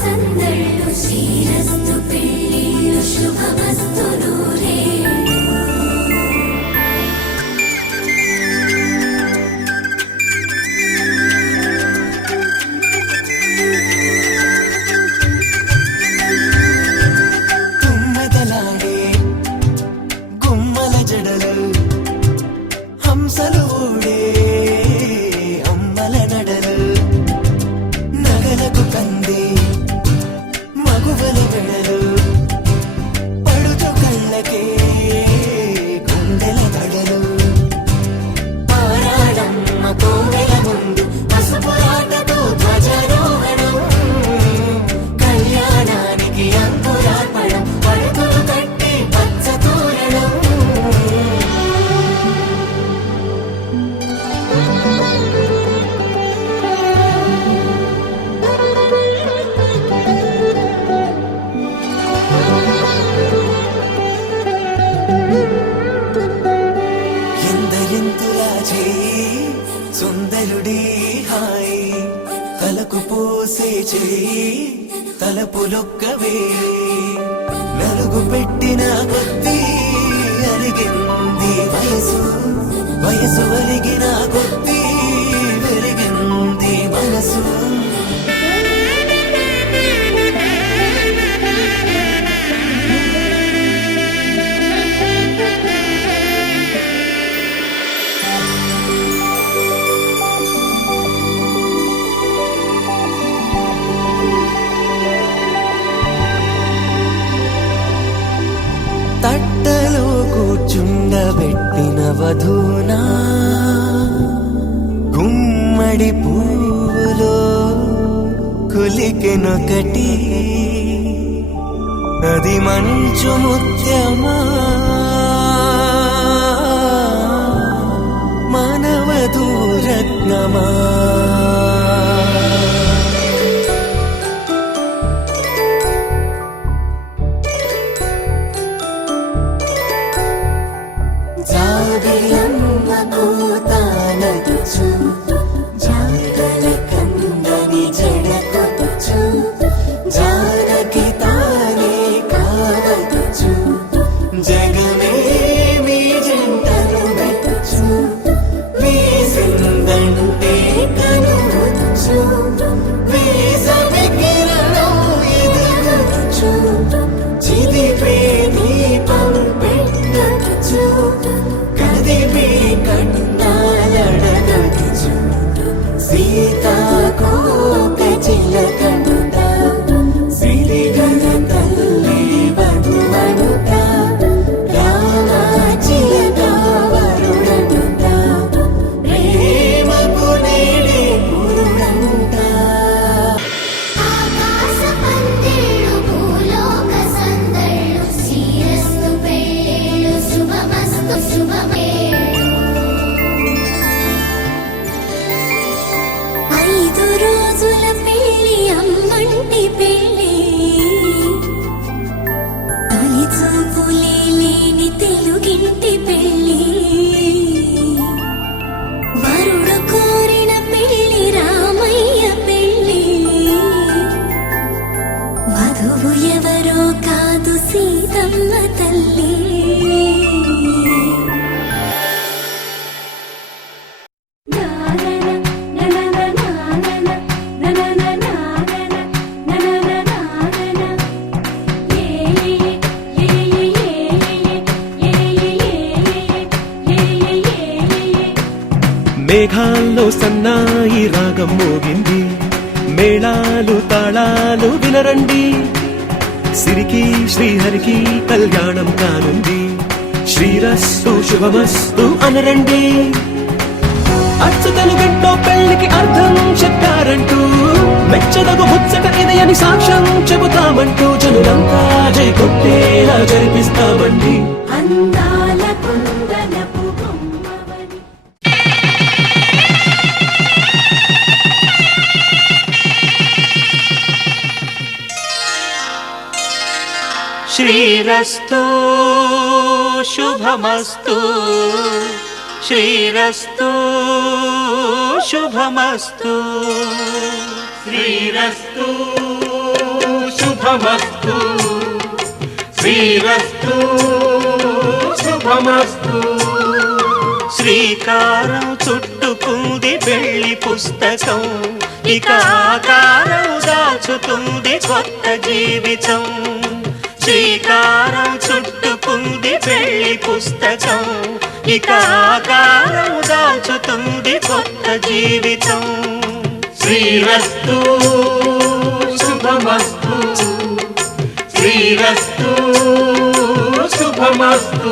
సందళ్ళు శ్రీరస్తు పెళ్ళిళ్ళు శుభమస్తు నూరే సుందరుడి హాయ్ తలకు పోసే చేయి తలపులొక్కవే నలుగు పెట్టిన కొద్దీ అరిగింది వయసు వయసు అరిగిన కొద్దీ వెరిగింది మనసు తట్టలో కూర్చుండబెట్టిన వధూనా గుమ్మడి పువ్వులో కులికెనొకటి అది మంచు ముత్యమా మానవధూరత్నమా మేఘాల్లో సన్నాయి రాగం మోగింది మేళాలు తాళాలు వినరండి సిరికి శ్రీహరికి కళ్యాణం కానుంది శ్రీరస్తు శుభమస్తు అనరండి అచ్చతలు గంటో పెళ్లికి అర్థం చెప్పారంటూ మెచ్చదగు ముచ్చట ఇది అని సాక్ష్యం చెబుతామంటూ జనులంతా జై కొట్టేలా జరిపిస్తామండి అందాల కుందనపు శ్రీరస్తు శుభమస్తు శ్రీరస్తు శుభమస్తు శ్రీరస్తు శుభమస్తు శ్రీరస్తు శుభమస్తు. శ్రీకారం చుట్టుకుంది వెళ్ళి పుస్తకం, ఇక ఆకారం దాచుతుంది కొత్త జీవితం. శ్రీకారం చుట్టుకుంది వెళ్ళి పుస్తకం, ఇక ఆకారం దాచుతుంది కొత్త జీవితం. శ్రీరస్తు శుభమస్తు శ్రీరస్తు శుభమస్తు.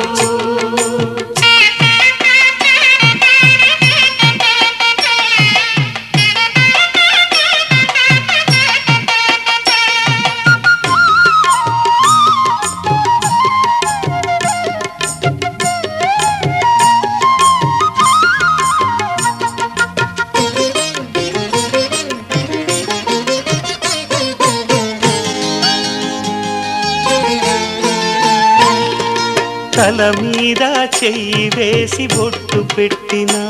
తల మీద చెయ్యి వేసి బొట్టు పెట్టినా,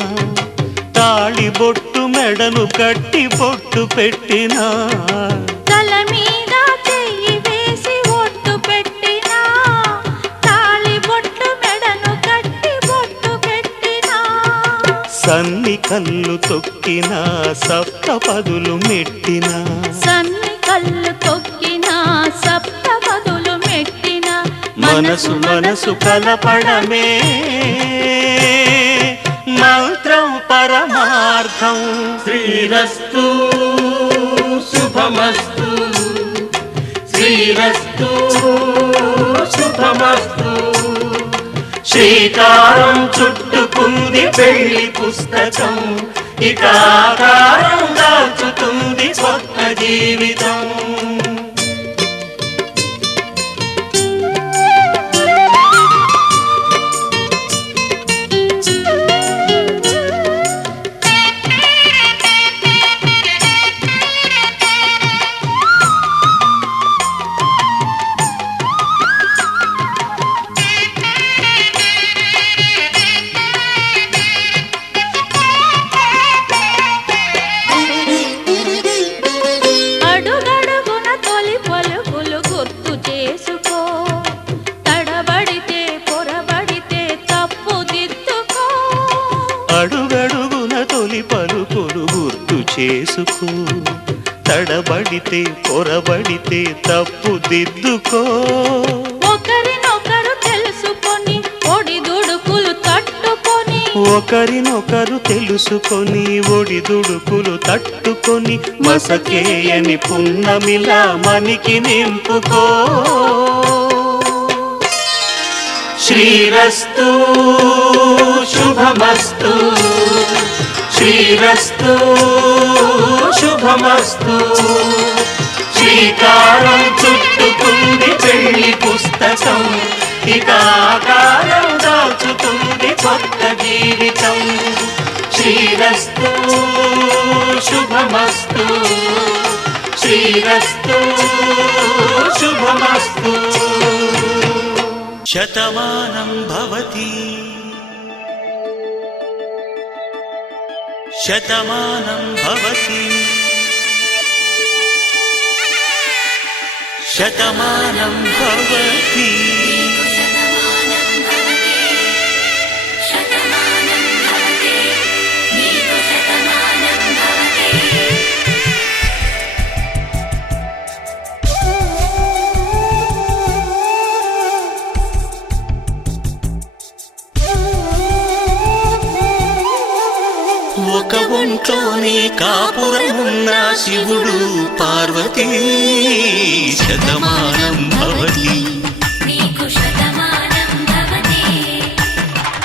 తాళి బొట్టు మెడను కట్టి బొట్టు పెట్టినా. తల మీద చెయ్యి వేసి ఒట్టు పెట్టినా, తాళి బొట్టు మెడను కట్టి బొట్టు పెట్టినా. సన్ని కళ్ళు తొక్కినా, సప్తపదులు మెట్టినా. సన్ని కళ్ళు తొక్కినా, సప్తపదులు మెట్టినా. మనసు మనసు కలపడమే మంత్రం పరమార్థం. శ్రీరస్తు శుభమస్తు శ్రీరస్తు శుభమస్తు. శ్రీకారం చుట్టుకుంది పెళ్లి పుస్తకం, ఇక ఆకారం దాచుతుంది కొత్త జీవితం. అడుగడుగున తొలి పలుకులు గుర్తు చేసుకో, తడబడితే పొరబడితే తప్పు దిద్దుకో. అడుగడుగున తొలి పలుకులు గుర్తు చేసుకో, తడబడితే పొరబడితే తప్పు దిద్దుకో. ఒకరినొకరు తెలుసుకొని ఒడిదుడుకులు తట్టుకొని, ఒకరినొకరు తెలుసుకొని ఒడిదుడుకులు తట్టుకొని, మసకేయని పున్నమిలా మనికి నింపుకో. శ్రీరస్తు శుభమస్తు శ్రీరస్తు శుభమస్తు. శ్రీకారం చుట్టుకుంది పెళ్లి పుస్తకం, ఇక ఆకారం దాచుతుంది కొత్త జీవితం. శ్రీరస్తు శుభమస్తు శ్రీరస్తు శుభమస్తు. శతమానం భవతి శతమానం భవతి శతమానం భవతి. ఒక ఒంట్లోనే కాపురమున్న శివుడు పార్వతీ శతమానం భవతి.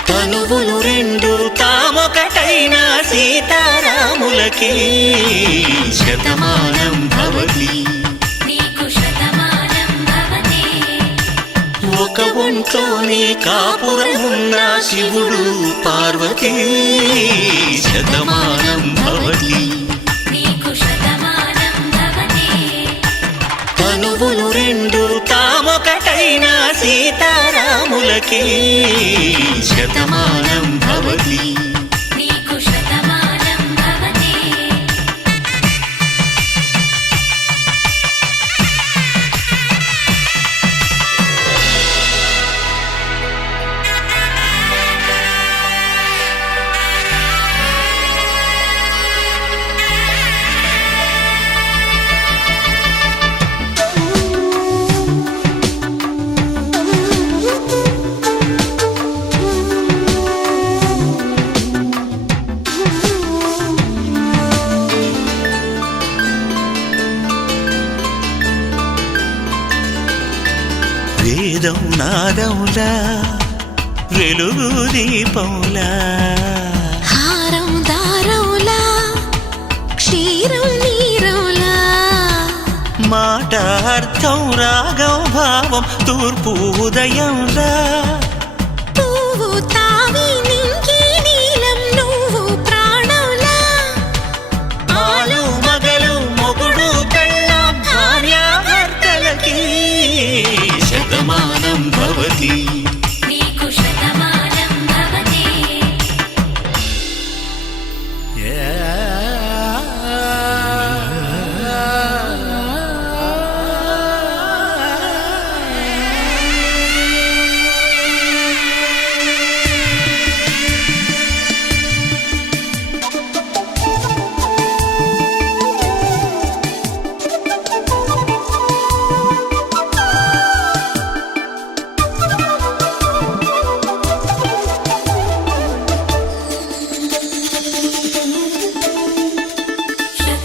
తనువులు రెండు తామొకటైన సీతారాములకి శతమానం భవతి. ఒక ఒంట్లోనే కాపురమున్న శివుడు పార్వతీ శతమానం భవతి. తనువులు రెండు తామొకటైన సీతారాములకి శతమానం భవతి. వేదం నాదములా వెలుగు దీపములా హారం దారంలా క్షీరం నీరంలా మాట అర్థం రాగం భావం తూర్పు ఉదయంలా పువ్వు తావి నింగి నీలం నువ్వు ప్రాణంలా ఆలు మగలు మొగుడు పెళ్ళాం భార్యాభర్తలకి శతమానం భవతి నీకు శతమానం భవతి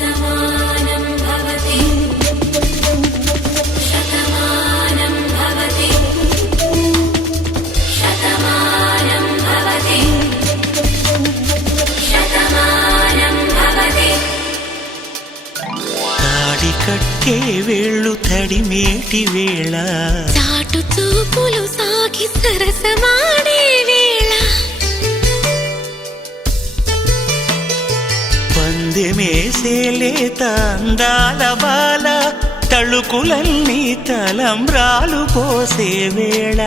శతమానం భవతి శతమానం భవతి శతమానం భవతి శతమానం భవతి తాడి కట్టే వేళ్ళు తడిమేటి వేళ చాటు చూపులు సాగి సరసమాడే వేళ పందెమేసేలేత అందాల బాల తళుకులన్నీ తలంబ్రాలు పోసే వేళ